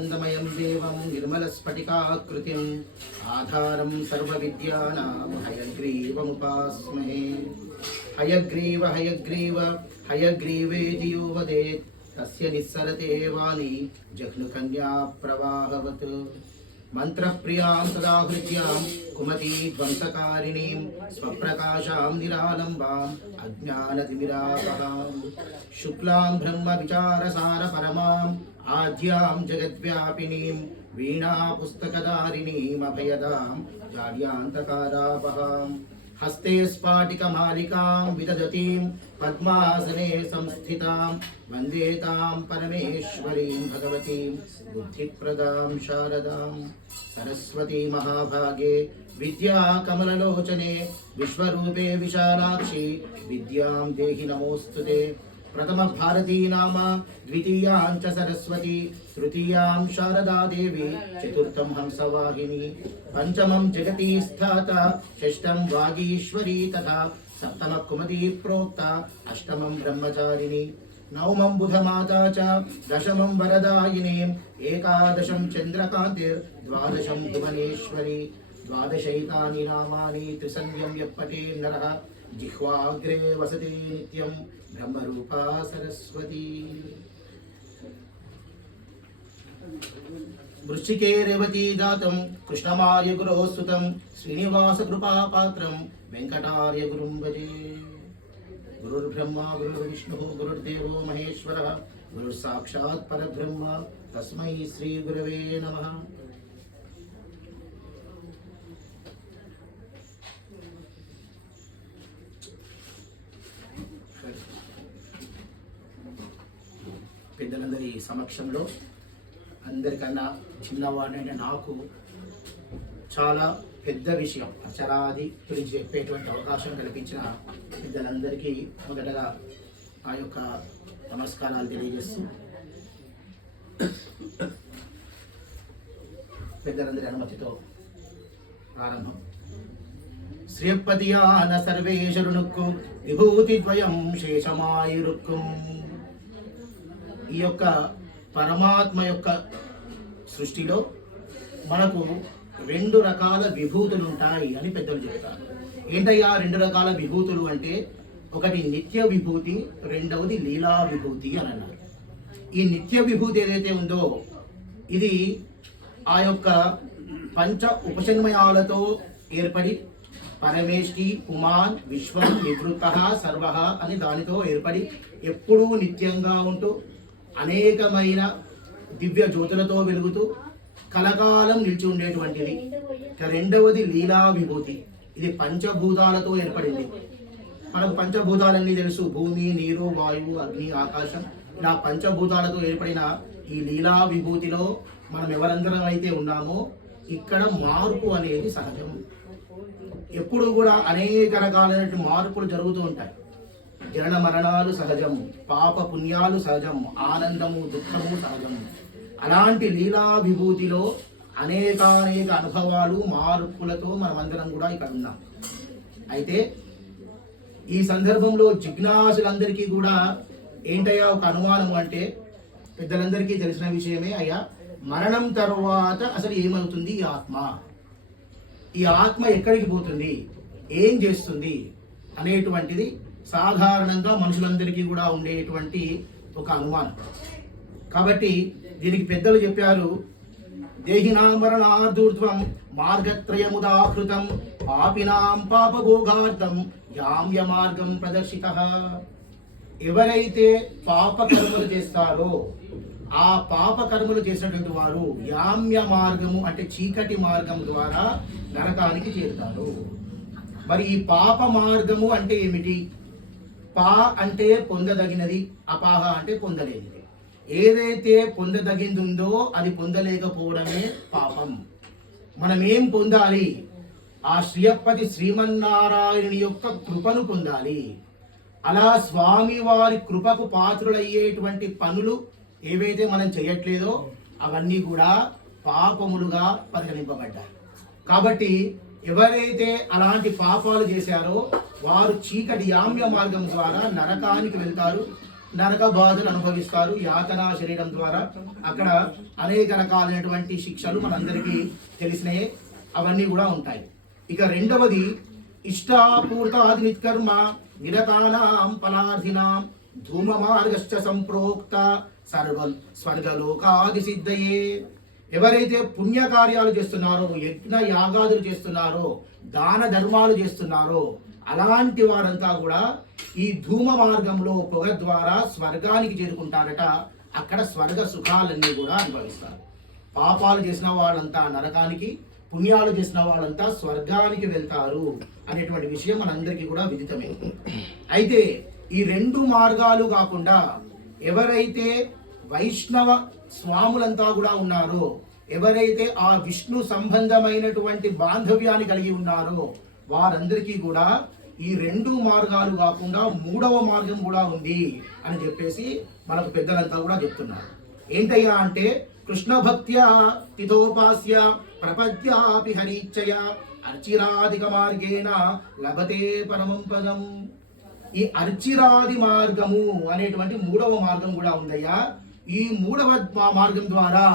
జ్ఞానానందమయం దేవం నిర్మలస్ఫటికాకృతిం ఆధారం సర్వవిద్యానాం హయగ్రీవముపాస్మహే. హయగ్రీవ హయగ్రీవ హయగ్రీవేతి యో వదేత్ తస్య నిస్సరతే వాణి జహ్నుకన్యా ప్రవాహవత్. మంత్రప్రియాం సదా హృద్యాం కుమతీ ధ్వంసకారిణీం స్వప్రకాశాం నిరాలంబాం అజ్ఞానతిమిరాపహాం. శుక్లాం బ్రహ్మ విచారసార పరమాం ఆద్యాం జగద్వ్యాపినీం వీణా పుస్తకధారిణీం అభయదాం జాడ్యాంతకారాపహాం. హస్తే స్ఫాటికమాలికాం విదదతీం పద్మాసనే సంస్థితాం వందే తాం పరమేశ్వరీం భగవతీం బుద్ధిప్రదాం శారదాం. సరస్వతీ మహాభాగే విద్యా కమలలోచనే విశ్వరూపే విశాలాక్షి విద్యాం దేహి నమోస్తుతే. ప్రథమ భారతీ నామ ద్వితీయాం చ సరస్వతి తృతీయాం శారదా దేవి చతుర్థం హంసవాహిని పంచమం జగతి స్థాత షష్టం వాగీశ్వరీ తథా సప్తమ కుమతి ప్రోక్త అష్టమం బ్రహ్మచారిణి నవమం బుధమాతా చ దశమం వరదాయిని ఏకాదశం చంద్రకాంతిర్ ద్వాదశం భువనేశ్వరి. ద్వాదశైతాని నామాని త్రిసంధ్యం యప్పటే నరః జిహ్వాగ్రే వసతి నిత్యం బ్రహ్మరూపా సరస్వతి. వృశ్చికే రేవతీ దాతం కృష్ణమార్య గురోస్తుతం శ్రీనివాస కృపాపాత్రం వెంకటార్య గురుం భజే. గురుర్బ్రహ్మ గురుర్విష్ణు గురుర్దేవో మహేశ్వర గురుసాక్షాత్ పరబ్రహ్మ తస్మై శ్రీ గురవే నమః. పెద్దలందరి సమక్షంలో అందరికన్నా చిన్నవాడినైనా నాకు చాలా పెద్ద విషయం అక్షరాది గురించి చెప్పేటువంటి అవకాశం కల్పించిన పెద్దలందరికీ మొదటగా ఆ యొక్క నమస్కారాలు తెలియజేస్తూ పెద్దలందరి అనుమతితో ప్రారంభం. శ్రీపతియాన సర్వేశ్వరునుక్కు విభూతి ద్వయం శేషమాయురుక్కుం. ఈ యొక్క పరమాత్మ యొక్క సృష్టిలో మనకు రెండు రకాల విభూతులు ఉంటాయి అని పెద్దలు చెప్తారు. ఏంటయ్యా రెండు రకాల విభూతులు అంటే, ఒకటి నిత్య విభూతి, రెండవది లీలా విభూతి అని అన్నారు. ఈ నిత్య విభూతి ఏదైతే ఉందో ఇది ఆ యొక్క పంచ ఉపశమయాలతో ఏర్పడి పరమేష్టి పుమాన్ విశ్వం నివృత్త సర్వ అని దానితో ఏర్పడి ఎప్పుడూ నిత్యంగా ఉంటూ అనేకమైన దివ్య జ్యోతులతో వెలుగుతూ కలకాలం నిలిచి ఉండేటువంటిది. రెండవది లీలా విభూతి. ఇది పంచభూతాలతో ఏర్పడింది. మనకు పంచభూతాలన్నీ తెలుసు, భూమి, నీరు, వాయువు, అగ్ని, ఆకాశం. ఇలా పంచభూతాలతో ఏర్పడిన ఈ లీలా విభూతిలో మనం ఎవరందరం అయితే ఉన్నామో ఇక్కడ మార్పు అనేది సహజం. ఎప్పుడు కూడా అనేక రకాలైన మార్పులు జరుగుతూ ఉంటాయి. జనన మరణాలు సహజం, పాప పుణ్యాలు సహజం, ఆనందము దుఃఖము సహజం. అలాంటి లీలా విభూతిలో అనేకానేక అనుభవాలు మార్పులతో మనమందరం కూడా ఇక్కడ ఉన్నాం. అయితే ఈ సందర్భంలో జిజ్ఞాసులందరికీ కూడా ఏంటయ్యా ఒక అనుమానం అంటే, పెద్దలందరికీ తెలిసిన విషయమే, అయ్యా మరణం తర్వాత అసలు ఏమవుతుంది ఈ ఆత్మ, ఈ ఆత్మ ఎక్కడికి పోతుంది, ఏం చేస్తుంది అనేటువంటిది సాధారణంగా మనుషులందరికీ కూడా ఉండేటువంటి ఒక అనుమానం. కాబట్టి దీనికి పెద్దలు చెప్పారు, దేహినామరణాదూర్ధ్వం మార్గత్రయముదాహృతం పాపినాం పాపభోగార్థం యామ్య మార్గం ప్రదర్శితః. ఎవరైతే పాప కర్మలు చేస్తారో ఆ పాప కర్మలు చేసినటువంటి వారు యామ్య మార్గము అంటే చీకటి మార్గం ద్వారా నరకానికి చేరుతారు. మరి ఈ పాప మార్గము అంటే ఏమిటి? పా అంటే పొందదగినది, అపాహ అంటే పొందలేనిది. ఏదైతే పొందదగింది ఉందో అది పొందలేకపోవడమే పాపం. మనం ఏం పొందాలి? ఆ శ్రీయప్పతి శ్రీమన్నారాయణుని యొక్క కృపను పొందాలి. అలా స్వామి వారి కృపకు పాత్రులయ్యేటువంటి పనులు ఏవైతే మనం చేయట్లేదో అవన్నీ కూడా పాపములుగా పరిగణింపబడ్డాయి. కాబట్టి ఎవరైతే అలాంటి పాపాలు చేశారో వారు చీకటి యామ్య మార్గం ద్వారా నరకానికి వెళ్తారు. నరక బాధలు అనుభవిస్తారు యాతనా శరీరం ద్వారా. అక్కడ అనేక రకాలైనటువంటి శిక్షలు మనందరికీ తెలిసినయే, అవన్నీ కూడా ఉంటాయి. ఇక రెండవది ఇష్టాపూర్తాది నిత్కర్మ నిరతానాం ఫలార్థినాం ధూమ మార్గశ్చ సంప్రోక్త స్వర్గలోకాది సిద్ధయే. ఎవరైతే పుణ్యకార్యాలు చేస్తున్నారో, యజ్ఞ యాగాదులు చేస్తున్నారో, దాన ధర్మాలు చేస్తున్నారో అలాంటి వారంతా కూడా ఈ ధూమ మార్గంలో పొగ ద్వారా స్వర్గానికి చేరుకుంటారట. అక్కడ స్వర్గ సుఖాలన్నీ కూడా అనుభవిస్తారు. పాపాలు చేసిన వాళ్ళంతా నరకానికి, పుణ్యాలు చేసిన వాళ్ళంతా స్వర్గానికి వెళ్తారు అనేటువంటి విషయం మనందరికీ కూడా విదితమే. అయితే ఈ రెండు మార్గాలు కాకుండా ఎవరైతే వైష్ణవ స్వాములంతా కూడా ఉన్నారో, ఎవరైతే ఆ విష్ణు సంబంధమైనటువంటి బాంధవ్యాన్ని కలిగి ఉన్నారో వారందరికీ కూడా ఈ రెండు మార్గాలు కాకుండా మూడవ మార్గం కూడా ఉంది అని చెప్పేసి మనకు పెద్దలంతా కూడా చెప్తున్నారు. ఏంటయ్యా అంటే కృష్ణ భక్త్యా తిథోపాస్య ప్రపద్యాపి హరిచ్చయ అర్చిరాధిక మార్గేణ లభతే పరమం పదం. ఈ అర్చిరాది మార్గము అనేటువంటి మూడవ మార్గం కూడా ఉందయ్యా. ఈ మూడవ మార్గం ద్వారా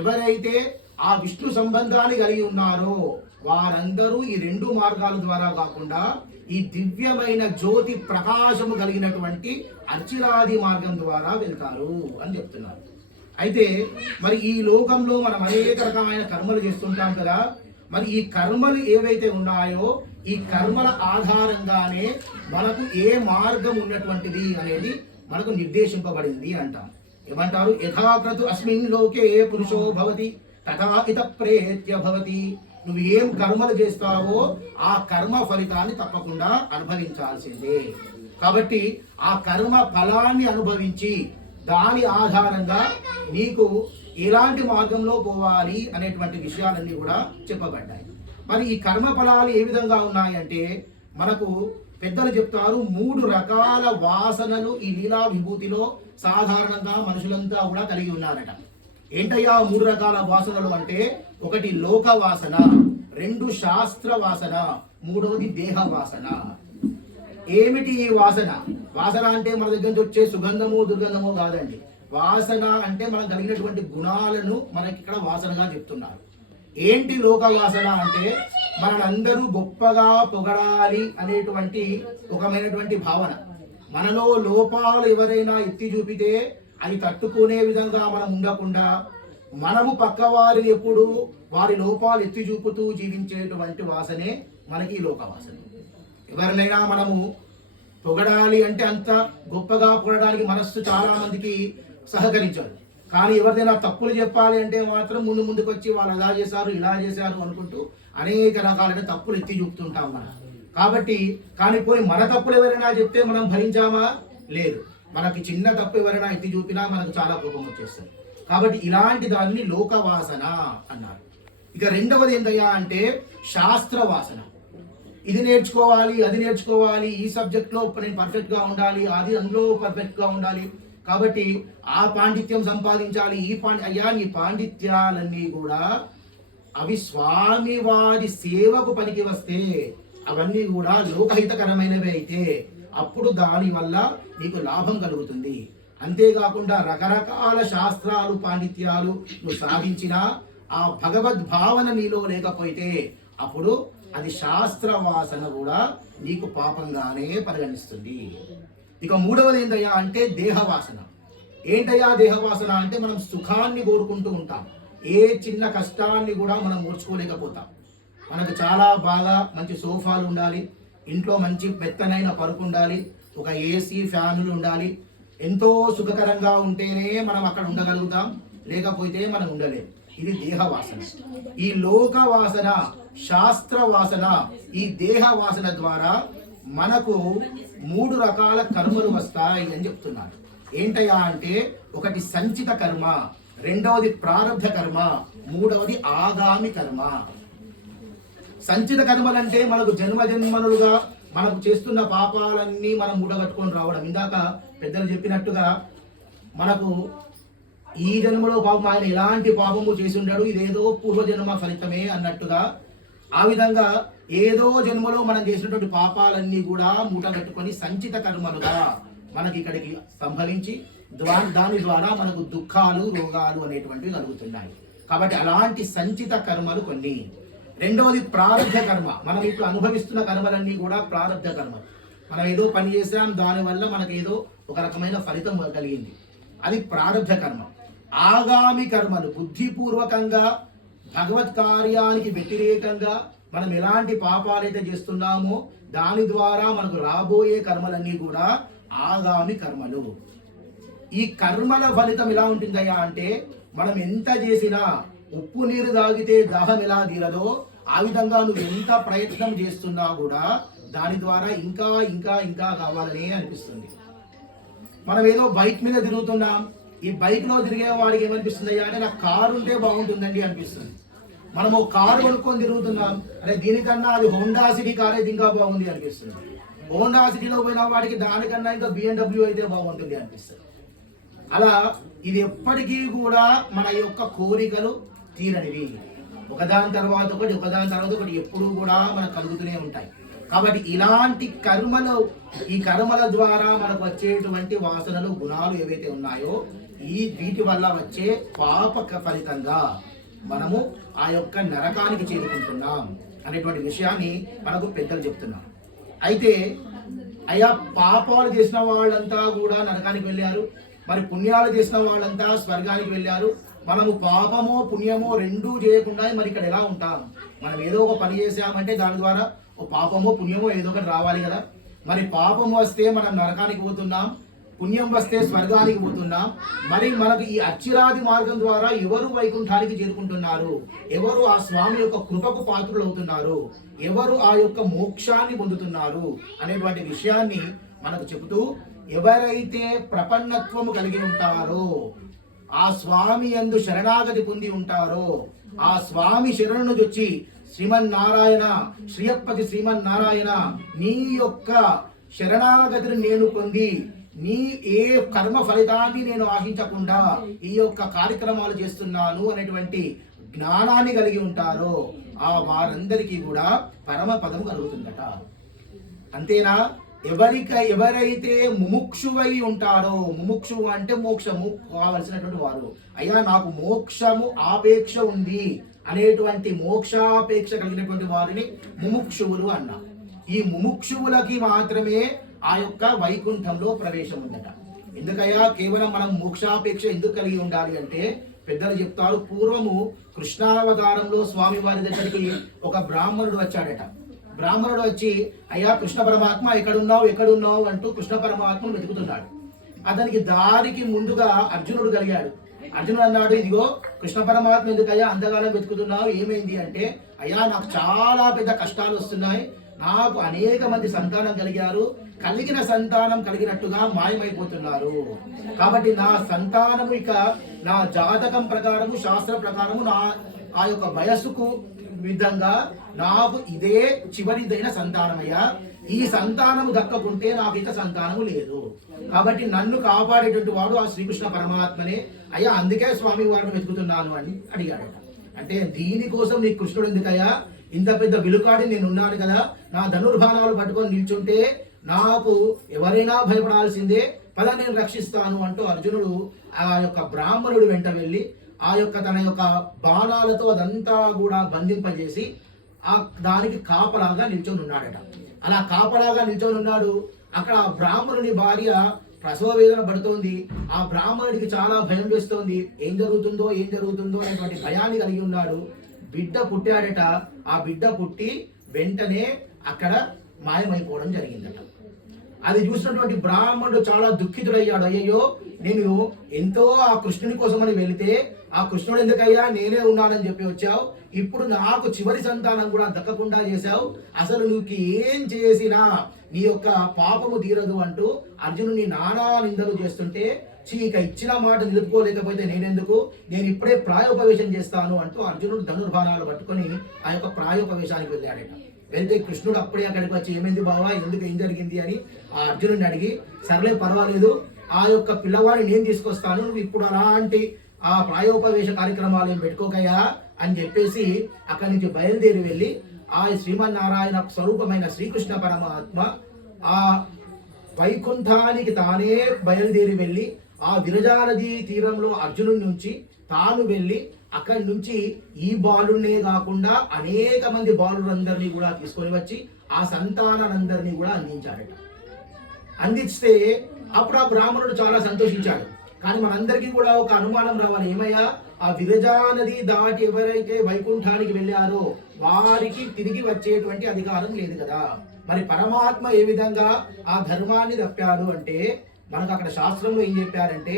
ఎవరైతే ఆ విష్ణు సంబంధాన్ని కలిగి ఉన్నారో వారందరూ ఈ రెండు మార్గాల ద్వారా కాకుండా ఈ దివ్యమైన జ్యోతి ప్రకాశము కలిగినటువంటి అర్చిరాది మార్గం ద్వారా వెళ్తారు అని చెప్తున్నారు. అయితే మరి ఈ లోకంలో మనం అనేక రకమైన కర్మలు చేస్తుంటాం కదా. మరి ఈ కర్మలు ఏవైతే ఉన్నాయో ఈ కర్మల ఆధారంగానే మనకు ఏ మార్గం ఉన్నటువంటిది అనేది మనకు నిర్దేశింపబడింది అంటాం. ఏమంటారు? యథాక్రతు అస్మిన్ లోకే పురుషో భవతి తథా ఇత ప్రేత్య భవతి. నువ్వు ఏం కర్మలు చేస్తావో ఆ కర్మ ఫలితాన్ని తప్పకుండా అనుభవించాల్సిందే. కాబట్టి ఆ కర్మ ఫలాన్ని అనుభవించి దాని ఆధారంగా నీకు ఎలాంటి మార్గంలో పోవాలి అనేటువంటి విషయాలన్నీ కూడా చెప్పబడ్డాయి. మరి ఈ కర్మ ఫలాలు ఏ విధంగా ఉన్నాయంటే మనకు పెద్దలు చెప్తారు, 3 రకాల వాసనలు ఈ లీలా విభూతిలో సాధారణంగా మనుషులంతా కూడా కలిగి ఉన్నారట. ఏంటయ్యా 3 రకాల వాసనలు అంటే, ఒకటి లోక వాసన, 2 శాస్త్ర వాసన, 3వది దేహ వాసన. ఏమిటి ఈ వాసన? వాసన అంటే మన దగ్గర నుంచి వచ్చే సుగంధము దుర్గంధము కాదండి. వాసన అంటే మనకు కలిగినటువంటి గుణాలను మనకి ఇక్కడ వాసనగా చెప్తున్నారు. ఏంటి లోక వాసన అంటే మనందరూ గొప్పగా పొగడాలి అనేటువంటి ఒకమైనటువంటి భావన. మనలో లోపాలు ఎవరైనా ఎత్తి చూపితే అవి తట్టుకునే విధంగా మనం ఉండకుండా మనము పక్క వారిని ఎప్పుడు వారి లోపాలు ఎత్తి చూపుతూ జీవించేటువంటి వాసనే మనకి లోక వాసన. ఎవరినైనా మనము పొగడాలి అంటే అంత గొప్పగా పొగడడానికి మనస్సు చాలా మందికి సహకరించదు. కానీ ఎవరిదైనా తప్పులు చెప్పాలి అంటే మాత్రం ముందుకు వచ్చి వాళ్ళు అలా చేశారు ఇలా చేశారు అనుకుంటూ అనేక రకాలైన తప్పులు ఎత్తి చూపుతుంటాం మనం. కాబట్టి కానీ పోయి మన తప్పులు ఎవరైనా చెప్తే మనం భరించామా? లేదు. మనకి చిన్న తప్పు ఎవరైనా ఎత్తి చూపినా మనకు చాలా కోపం వచ్చేస్తుంది. కాబట్టి ఇలాంటి దాన్ని లోక వాసన అన్నారు. ఇక రెండవది ఏంటయ్యా అంటే శాస్త్ర వాసన. ఇది నేర్చుకోవాలి, అది నేర్చుకోవాలి, ఈ సబ్జెక్ట్లో నేను పర్ఫెక్ట్గా ఉండాలి, అది అందులో పర్ఫెక్ట్గా ఉండాలి, కాబట్టి ఆ పాండిత్యం సంపాదించాలి, అయ్యా నీ పాండిత్యాలన్నీ కూడా అవి స్వామి వారి సేవకు పనికి వస్తే అవన్నీ కూడా లోకహితకరమైనవి అయితే అప్పుడు దాని వల్ల నీకు లాభం కలుగుతుంది. అంతేకాకుండా రకరకాల శాస్త్రాలు పాండిత్యాలు నువ్వు సాధించినా ఆ భగవద్భావన నీలో లేకపోతే అప్పుడు అది శాస్త్ర వాసన కూడా నీకు పాపంగానే పరిగణిస్తుంది. ఇక మూడవది ఏంటయ్యా అంటే దేహవాసన. ఏంటయ్యా దేహవాసన అంటే మనం సుఖాన్ని కోరుకుంటూ ఉంటాం. ఏ చిన్న కష్టాన్ని కూడా మనం ఓర్చుకోలేకపోతాం. మనకు చాలా బాగా మంచి సోఫాలు ఉండాలి, ఇంట్లో మంచి మెత్తనైన పరుపు ఉండాలి, ఒక ఏసీ ఫ్యానులు ఉండాలి. ఎంతో సుఖకరంగా ఉంటేనే మనం అక్కడ ఉండగలుగుతాం, లేకపోతే మనం ఉండలేం. ఇది దేహవాసన. ఈ లోక వాసన, శాస్త్ర వాసన, ఈ దేహ వాసన ద్వారా మనకు 3 రకాల కర్మలు వస్తాయి అని చెప్తున్నారు. ఏంటయ్యా అంటే ఒకటి సంచిత కర్మ, రెండవది ప్రారబ్ధ కర్మ, మూడవది ఆగామి కర్మ. సంచిత కర్మలంటే మనకు జన్మజన్మలుగా మనకు చేస్తున్న పాపాలన్నీ మనం మూటగట్టుకొని రావడం. ఇందాక పెద్దలు చెప్పినట్టుగా మనకు ఈ జన్మలో పాపం ఆయన ఎలాంటి పాపము చేసి ఉండాడు, ఇదేదో పూర్వజన్మ ఫలితమే అన్నట్టుగా ఆ విధంగా ఏదో జన్మలో మనం చేసినటువంటి పాపాలన్నీ కూడా మూట కట్టుకొని సంచిత కర్మలుగా మనకి ఇక్కడికి సంభవించి దాని ద్వారా మనకు దుఃఖాలు రోగాలు అనేటువంటివి కలుగుతున్నాయి. కాబట్టి అలాంటి సంచిత కర్మలు కొన్ని. రెండవది ప్రారబ్ధ కర్మ. మనం ఇప్పుడు అనుభవిస్తున్న కర్మలన్నీ కూడా ప్రారబ్ధ కర్మలు. మనం ఏదో పని చేసాం, దానివల్ల మనకు ఏదో ఒక రకమైన ఫలితం కలిగింది, అది ప్రారబ్ధ కర్మ. ఆగామి కర్మలు బుద్ధిపూర్వకంగా భగవత్ కార్యానికి వ్యతిరేకంగా మనం ఎలాంటి పాపాలైతే చేస్తున్నామో దాని ద్వారా మనకు రాబోయే కర్మలన్నీ కూడా ఆగామి కర్మలు. ఈ కర్మల ఫలితం ఎలా ఉంటుందయ్యా అంటే, మనం ఎంత చేసినా ఉప్పు నీరు తాగితే దాహం ఎలా తీరదో ఆ విధంగా నువ్వు ఎంత ప్రయత్నం చేస్తున్నా కూడా దాని ద్వారా ఇంకా ఇంకా ఇంకా కావాలనే అనిపిస్తుంది. మనం ఏదో బైక్ మీద తిరుగుతున్నాం, ఈ బైక్ లో తిరిగే వాడికి ఏమనిపిస్తుంది అంటే నాకు కారు ఉంటే బాగుంటుందండి అనిపిస్తుంది. మనం ఒక కారు కొనుక్కొని తిరుగుతున్నాం, అంటే దీనికన్నా అది హోండా సిటీ కార్ అయితే ఇంకా బాగుంది అనిపిస్తుంది. హోండా సిటీలో పోయిన వాడికి దానికన్నా ఇంకా BMW అయితే బాగుంటుంది అనిపిస్తుంది. అలా ఇది ఎప్పటికీ కూడా మన యొక్క కోరికలు తీరనివి, ఒకదాని తర్వాత ఒకటి ఒకదాని తర్వాత ఒకటి ఎప్పుడూ కూడా మనకు కలుగుతూనే ఉంటాయి. కాబట్టి ఇలాంటి కర్మలు, ఈ కర్మల ద్వారా మనకు వచ్చేటువంటి వాసనలు గుణాలు ఏవైతే ఉన్నాయో వీటి వల్ల వచ్చే పాపక ఫలితంగా మనము ఆ యొక్క నరకానికి చేరుకుంటున్నాం అనేటువంటి విషయాన్ని మనకు పెద్దలు చెప్తున్నాం. అయితే అయ్యా పాపాలు చేసిన వాళ్ళంతా కూడా నరకానికి వెళ్ళారు, మరి పుణ్యాలు చేసిన వాళ్ళంతా స్వర్గానికి వెళ్ళారు. మనము పాపమో పుణ్యమో రెండూ చేయకుండా మరి ఇక్కడ ఎలా ఉంటాం? మనం ఏదో ఒక పని చేసామంటే దాని ద్వారా ఓ పాపమో పుణ్యమో ఏదో ఒకటి రావాలి కదా. మరి పాపం వస్తే మనం నరకానికి పోతున్నాం, పుణ్యం వస్తే స్వర్గానికి పోతున్నాం. మరి మనకు ఈ అచ్చిరాది మార్గం ద్వారా ఎవరు వైకుంఠానికి చేరుకుంటున్నారు, ఎవరు ఆ స్వామి యొక్క కృపకు పాత్రులు అవుతున్నారు, ఎవరు ఆ యొక్క మోక్షాన్ని పొందుతున్నారు అనేటువంటి విషయాన్ని మనకు చెబుతూ, ఎవరైతే ప్రపన్నత్వము కలిగి ఉంటారో, ఆ స్వామి యందు శరణాగతి పొంది ఉంటారో, ఆ స్వామి శరణును వచ్చి శ్రీమన్నారాయణ శ్రీయప్పతి శ్రీమన్నారాయణ నీ యొక్క శరణాగతిని నేను పొంది నీ ఏ కర్మ ఫలితాన్ని నేను ఆశించకుండా ఈ యొక్క కార్యక్రమాలు చేస్తున్నాను అనేటువంటి జ్ఞానాన్ని కలిగి ఉంటారో ఆ వారందరికీ కూడా పరమ పదము కలుగుతుందట. అంతేనా? ఎవరైతే ముముక్షువై ఉంటారో, ముముక్షువు అంటే మోక్షము కావలసినటువంటి వారు, అయ్యా నాకు మోక్షము ఆపేక్ష ఉంది అనేటువంటి మోక్షాపేక్ష కలిగినటువంటి వారిని ముముక్షువులు అన్నా. ఈ ముముక్షువులకి మాత్రమే ఆ యొక్క వైకుంఠంలో ప్రవేశం ఉందట. ఎందుకయ్యా కేవలం మనం మోక్షాపేక్ష ఎందుకు కలిగి ఉండాలి అంటే, పెద్దలు చెప్తారు, పూర్వము కృష్ణావతారంలో స్వామి వారి దగ్గరికి ఒక బ్రాహ్మణుడు వచ్చాడట. బ్రాహ్మణుడు వచ్చి అయ్యా కృష్ణ పరమాత్మ ఎక్కడున్నావు అంటూ కృష్ణ పరమాత్మను వెతుకుతున్నాడు. అతనికి దారికి ముందుగా అర్జునుడు కలిగాడు. అర్జునుడు అన్నాడు, ఇదిగో కృష్ణ పరమాత్మ ఎందుకయ్యా అంతకాలం వెతుకుతున్నావు, ఏమైంది అంటే, అయ్యా నాకు చాలా పెద్ద కష్టాలు వస్తున్నాయి, నాకు అనేక మంది సంతానం కలిగారు, కలిగిన సంతానం కలిగినట్టుగా మాయమైపోతున్నారు. కాబట్టి నా సంతానము ఇక నా జాతకం ప్రకారము శాస్త్ర ప్రకారము నా ఆ యొక్క వయస్సుకు విధంగా నాకు ఇదే చివరిదైన సంతానమయ్యా, ఈ సంతానము దక్కకుంటే నాకు ఇక సంతానము లేదు. కాబట్టి నన్ను కాపాడేటువంటి వాడు ఆ శ్రీకృష్ణ పరమాత్మనే అయ్యా, అందుకే స్వామి వారిని వెతుకుతున్నాను అని అడిగాడు. అంటే దీనికోసం నీ కృష్ణుడు ఎందుకయ్యా, ఇంత పెద్ద విలుకాడి నేను ఉన్నాను కదా, నా ధనుర్బాణాలు పట్టుకొని నిల్చుంటే నాకు ఎవరైనా భయపడాల్సిందే, పద నేను రక్షిస్తాను అంటూ అర్జునుడు ఆ యొక్క బ్రాహ్మణుడు వెంట వెళ్ళి ఆ యొక్క తన యొక్క బాణాలతో అదంతా కూడా బంధింపజేసి ఆ దానికి కాపలాగా నిల్చొని ఉన్నాడట. అలా కాపలాగా నిల్చొని ఉన్నాడు. అక్కడ ఆ బ్రాహ్మణుని భార్య ప్రసవ వేదన పడుతోంది. ఆ బ్రాహ్మణుడికి చాలా భయం వేస్తోంది, ఏం జరుగుతుందో అనేటువంటి భయాన్ని కలిగి ఉన్నాడు. బిడ్డ పుట్టాడట. ఆ బిడ్డ పుట్టి వెంటనే అక్కడ మాయమైపోవడం జరిగిందట. అది చూసినటువంటి బ్రాహ్మణుడు చాలా దుఃఖితుడయ్యాడు. అయ్యో, నేను ఎంతో ఆ కృష్ణుని కోసమని వెళితే ఆ కృష్ణుడు ఎందుకయ్యా నేనే ఉన్నానని చెప్పి వచ్చావు, ఇప్పుడు నాకు చివరి సంతానం కూడా దక్కకుండా చేశావు, అసలు నువ్వు ఏం చేసినా నీ యొక్క పాపము తీరదు అంటూ అర్జునుని నానా నిందలు చేస్తుంటే, ఇక ఇచ్చిన మాట నిలుపుకోలేకపోతే నేనెందుకు, నేను ఇప్పుడే ప్రాయోపవేశం చేస్తాను అంటూ అర్జునుడు ధనుర్బాణాలు పట్టుకొని ఆ యొక్క ప్రాయోపవేశానికి వెళ్ళాడట. వెళ్తే కృష్ణుడు అప్పుడే అక్కడికి వచ్చి ఏమైంది బావా, ఎందుకు ఏం జరిగింది అని ఆ అర్జునుడిని అడిగి, సర్లే పర్వాలేదు, ఆ యొక్క పిల్లవాడిని నేను తీసుకొస్తాను, నువ్వు ఇప్పుడు అలాంటి ఆ ప్రాయోపవేశ కార్యక్రమాలు ఏం పెట్టుకోకయ్యా అని చెప్పేసి అక్కడి నుంచి బయలుదేరి వెళ్ళి ఆ శ్రీమన్నారాయణ స్వరూపమైన శ్రీకృష్ణ పరమాత్మ ఆ వైకుంఠానికి తానే బయలుదేరి వెళ్ళి ఆ విరజా నదీ తీరంలో అర్జునుడి నుంచి తాను వెళ్ళి అక్కడి నుంచి ఈ బాలునే కాకుండా అనేక మంది బాలులందరినీ కూడా తీసుకొని వచ్చి ఆ సంతానాలందరినీ కూడా అందించాడట. అందిస్తే అప్పుడు ఆ బ్రాహ్మణుడు చాలా సంతోషించాడు. కానీ మనందరికీ కూడా ఒక అనుమానం రావాలి, ఏమయ్యా ఆ విరజా నది దాటి ఎవరైతే వైకుంఠానికి వెళ్ళారో వారికి తిరిగి వచ్చేటువంటి అధికారం లేదు కదా, మరి పరమాత్మ ఏ విధంగా ఆ ధర్మాన్ని తప్పాడు అంటే మనకు అక్కడ శాస్త్రంలో ఏం చెప్పారంటే,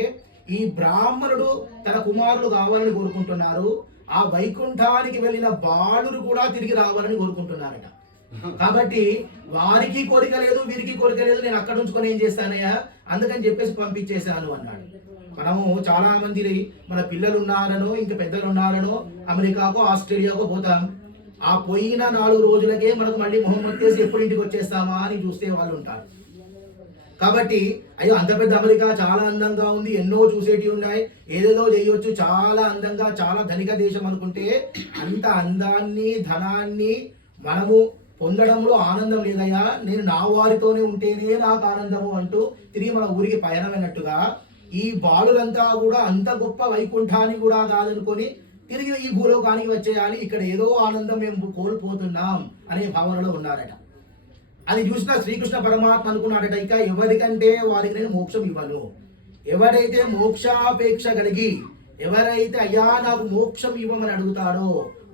ఈ బ్రాహ్మణుడు తన కుమారులు కావాలని కోరుకుంటున్నారు, ఆ వైకుంఠానికి వెళ్ళిన బాలురు కూడా తిరిగి రావాలని కోరుకుంటున్నారట. కాబట్టి వారికి కోరిక లేదు, వీరికి కోరిక లేదు, నేను అక్కడ ఉంచుకొని ఏం చేస్తానయ్యా, అందుకని చెప్పేసి పంపించేశాను అన్నాడు. మనము చాలా మంది మన పిల్లలు ఉన్నారనో ఇంక పెద్దలు ఉన్నారనో అమెరికాకో ఆస్ట్రేలియాకో పోతాం. ఆ పోయిన 4 రోజులకే మనకు మళ్ళీ మొహమ్మద్ చేసి ఎప్పుడు ఇంటికి వచ్చేస్తామా అని చూస్తే వాళ్ళు ఉంటారు. కాబట్టి అయ్యో అంత పెద్ద అమెరికా చాలా అందంగా ఉంది, ఎన్నో చూసేటివి ఉన్నాయి, ఏదేదో చేయొచ్చు, చాలా అందంగా చాలా ధనిక దేశం అనుకుంటే అంత అందాన్ని ధనాన్ని మనము పొందడంలో ఆనందం లేదయ్యా, నేను నా వారితోనే ఉంటేనే నాకు ఆనందము అంటూ తిరిగి మన ఊరికి పయనమైనట్టుగా ఈ బాలురంతా కూడా అంత గొప్ప వైకుంఠాన్ని కూడా కాదనుకొని తిరిగి ఈ భూలోకానికి వచ్చేయాలి, ఇక్కడ ఏదో ఆనందం మేము కోల్పోతున్నాం అనే భావనలో ఉన్నారట. అది చూసిన శ్రీకృష్ణ పరమాత్మ అనుకున్నాడట, ఇక ఎవరికంటే వారికి నేను మోక్షం ఇవ్వను. ఎవరైతే మోక్షాపేక్ష కలిగి ఎవరైతే అయ్యా నాకు మోక్షం ఇవ్వమని అడుగుతాడో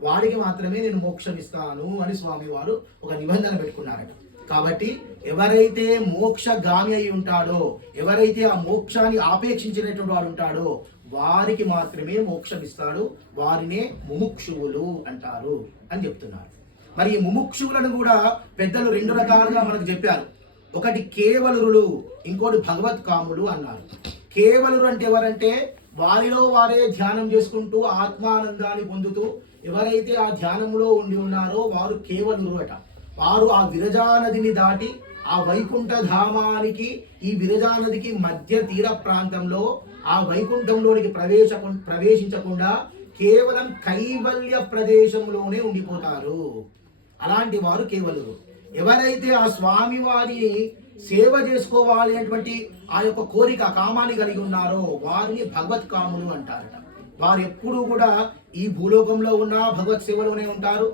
వాడికి మాత్రమే నేను మోక్షం ఇస్తాను అని స్వామి వారు ఒక నిబంధన పెట్టుకున్నారట. కాబట్టి ఎవరైతే మోక్షగామి అయి ఉంటాడో, ఎవరైతే ఆ మోక్షాన్ని ఆపేక్షించినటువంటి వాడు ఉంటాడో వారికి మాత్రమే మోక్షం ఇస్తాడు, వారినే ముముక్షువులు అంటారు అని చెప్తున్నారు. మరి ఈ ముముక్షువులను కూడా పెద్దలు 2 రకాలుగా మనకు చెప్పారు. ఒకటి కేవలురులు, ఇంకోటి భగవత్ కాములు అన్నారు. కేవలురు అంటే ఎవరంటే వారిలో వారే ధ్యానం చేసుకుంటూ ఆత్మానందాన్ని పొందుతూ ఎవరైతే ఆ ధ్యానంలో ఉండి ఉన్నారో వారు కేవలురు అట. వారు ఆ విరజా నదిని దాటి ఆ వైకుంఠ ధామానికి ఈ విరజా నదికి మధ్య తీర ప్రాంతంలో ఆ వైకుంఠంలోనికి ప్రవేశించకుండా కేవలం కైవల్య ప్రదేశంలోనే ఉండిపోతారు. అలాంటి వారు కేవలురు. ఎవరైతే ఆ స్వామి వారిని సేవ చేసుకోవాలి అనేటువంటి ఆ యొక్క కోరిక కామాన్ని కలిగి ఉన్నారో వారిని భగవత్ కాములు అంటారట. వారు ఎప్పుడూ కూడా ఈ భూలోకంలో ఉన్న భగవత్ సేవలోనే ఉంటారు.